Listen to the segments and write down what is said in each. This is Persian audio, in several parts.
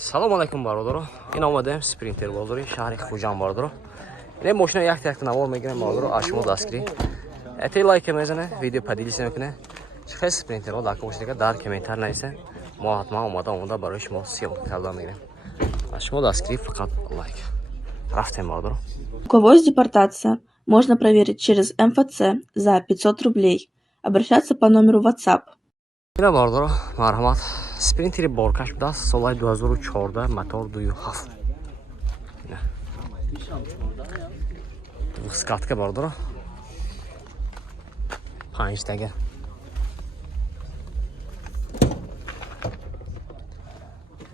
Салом алайкум бародаро. Ин омадем спринтер бозори шаҳри Хуҷанд бародаро. Ин мошина як так навор мегирем бародаро, ашмо дастгирӣ. Эти лайк мезане, видео падилис мекуне. Чхе спринтеро дар мошинага дар комментар нависе. Мо ҳатман омада барои шумо съёмка карда мегирем. Ашмо дастгирӣ фақат лайк. Рафтем бародаро. У кого есть депортация, можно проверить через МФЦ за 500 рублей. Обращаться по номеру WhatsApp. Ина бародаро, марҳамат. Спринтери боркаш будаст соли 2014, мотор 2.7. Ина. Скатка бародаро. 5 тага.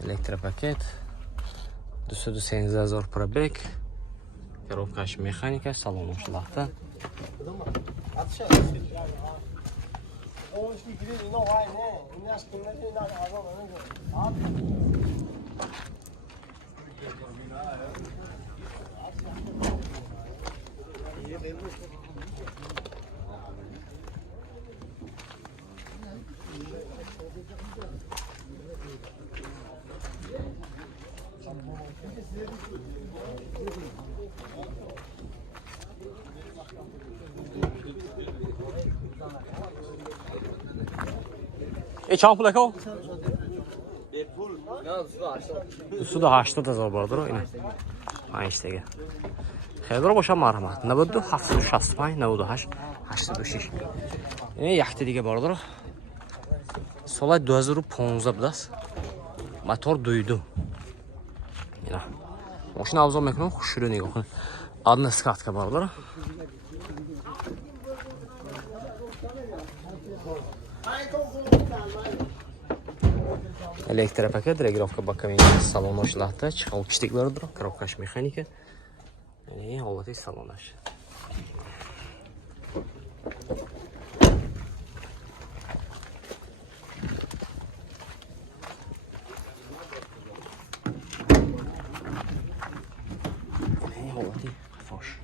Электропакет. 217 000 пробег. Коробкаш механика, салон ушлахта. چند پول کو؟ 280,000 بردارو اینه 5 دیگه خیلی رو باشه مرحمت 92 765 98 86 اینه یک دیگه بردارو سال 2015 بودست موتور دویدو اینا ماشین ابزار میکنم خوش رو نگاه کن آدن اسکات بردارو Электропакет, регулировка боковины, салон ушлахта, чехолчиклар дро, коробкаш механика. И холодный салон наш. И холодный фош.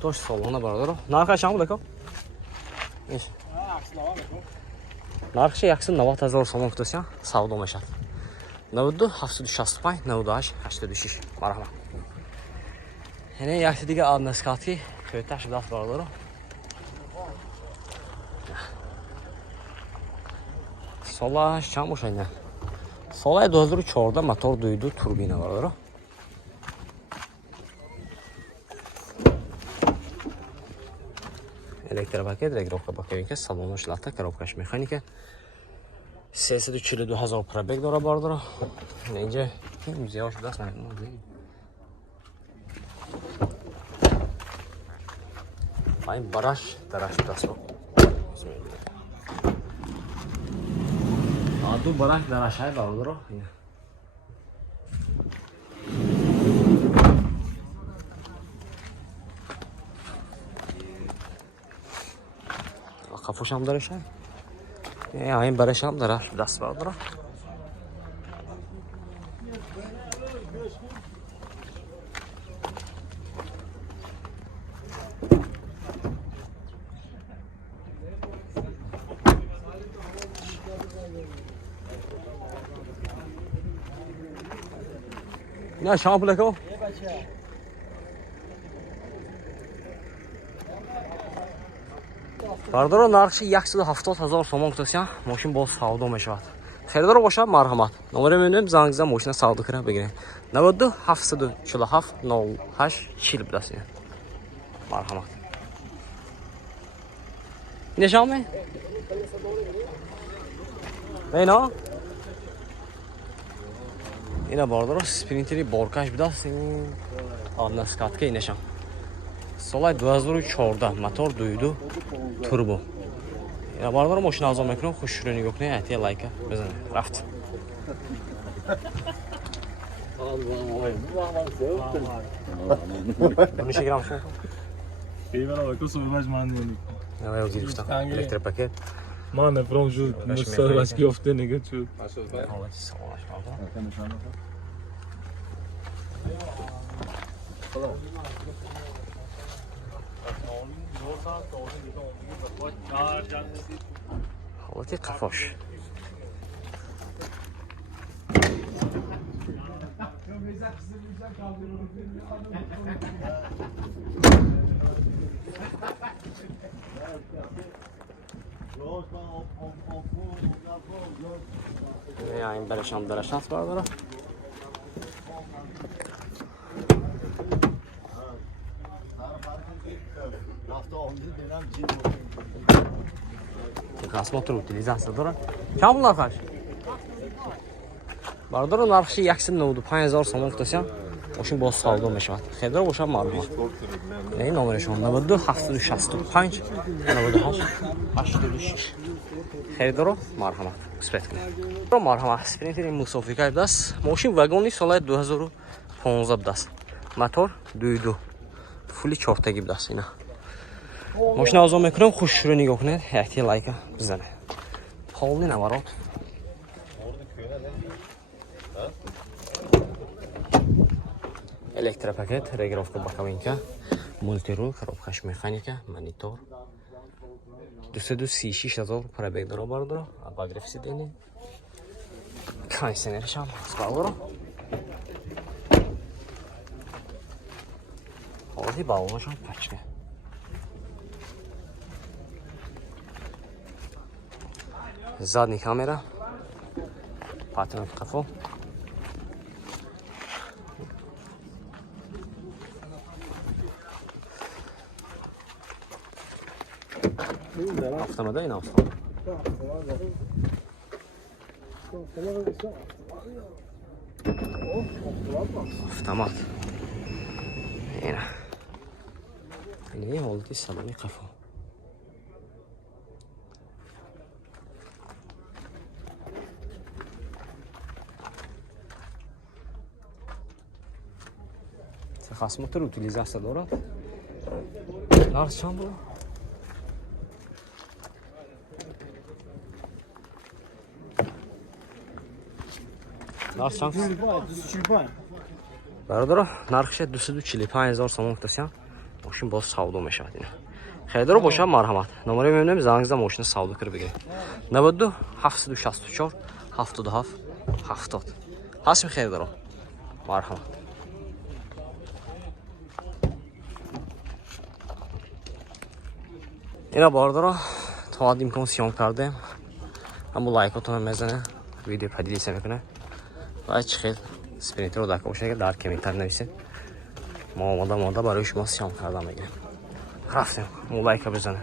Tosh salona barодаро. Нархаш чанд буд ака? Иш. Нархаш 190,000 сомон кутасян, савдо мешад. 92 765 98 86. Марҳамат. Яне як дига аднаскатки хӯташ будаст бародаро. Солаш чанд бошад ина? Соли 2014 мотор дуйду турбина бародаро. Электропакет, регулировка боковинка, салон ушлахта, коробкаш механика. 342,000 пробег дора бародаро. Инҷа музеяш даст мекунам. Айн бараш дараш даст. Аду бараш дарашай бародаро. Кафош هم داره شد این برش هم داره دست برداره نه شام پول کو بردارو нархши 170,000 сомон кутасян мошин боз савдо мешавад. Херидор боша марҳамат. Номер менуем занг зам мошина савдо кара бигирем. 92 747 08 40 будаст. Марҳамат. Нишаме? Мена? Ина бардоро спринтери боркаш будаст. Одна скатка инешам. Соли 2014 мотор дуйду турбо. Я бардор машина азом мекунам, хушро нигоҳ кунед, айти лайка бизанед. Рафт. میشه گرام شو Eyvallah bak o sormaz mandoni. نه یا زیر گفتم الکتریک ما نفرم شد مستر بس گفته نگه شد. حالتی قفاش این برش هست برداره قسمت رو utilizatsiya داره چند bunlar kaç برداره narxi yaksin navdu 5000 so'm o'qtasam o'shin boz savdo mishvat xedar o'sha ma'lumot این نمرشون 92 765 98 86 خریدارو مرحمت سپیت کنید رو مرحمت سپرینتر این مسافیکای دست ماشین واگونی سال 2015 دست موتور 22 فولی چهارتگی دست اینا ماشین آزاد میکنم خوش رو نگاه کنید یکی لایک بزنه پالی نوارات электропакет, регулировка боковинка, мультируль, коробкаш механика, монитор. 236,000 пробег дорог бардро, обогрев сидений. Кондиционер шам справа. Холоди баллоншон пачка. Задняя камера. Патрон кафо. Автомат این автомат. Автомат. اینا. این حالتی سالمی قفا. خاص موتور utilizatsiya دارد. Narx چند بود؟ Narx چند؟ برادر нархش 245,000 сом o'qtasam ماشین باز savdo میشود اینا خیلی رو باشم مرحمت نمره میبینیم زنگزده ماشین savdo کرد بگیریم 92 764 77 70 هست می خیلی رو مرحمت اینا باردارا تا حد امکان سیام کردیم اما لایکاتون میزنه ویدیو پدیلیسه میکنه و خیلی سپرینتر رو دکه باشه که در کمیتر نویسید ما آماده برای شما سیام کردم بگیریم رفتیم لایک بزنه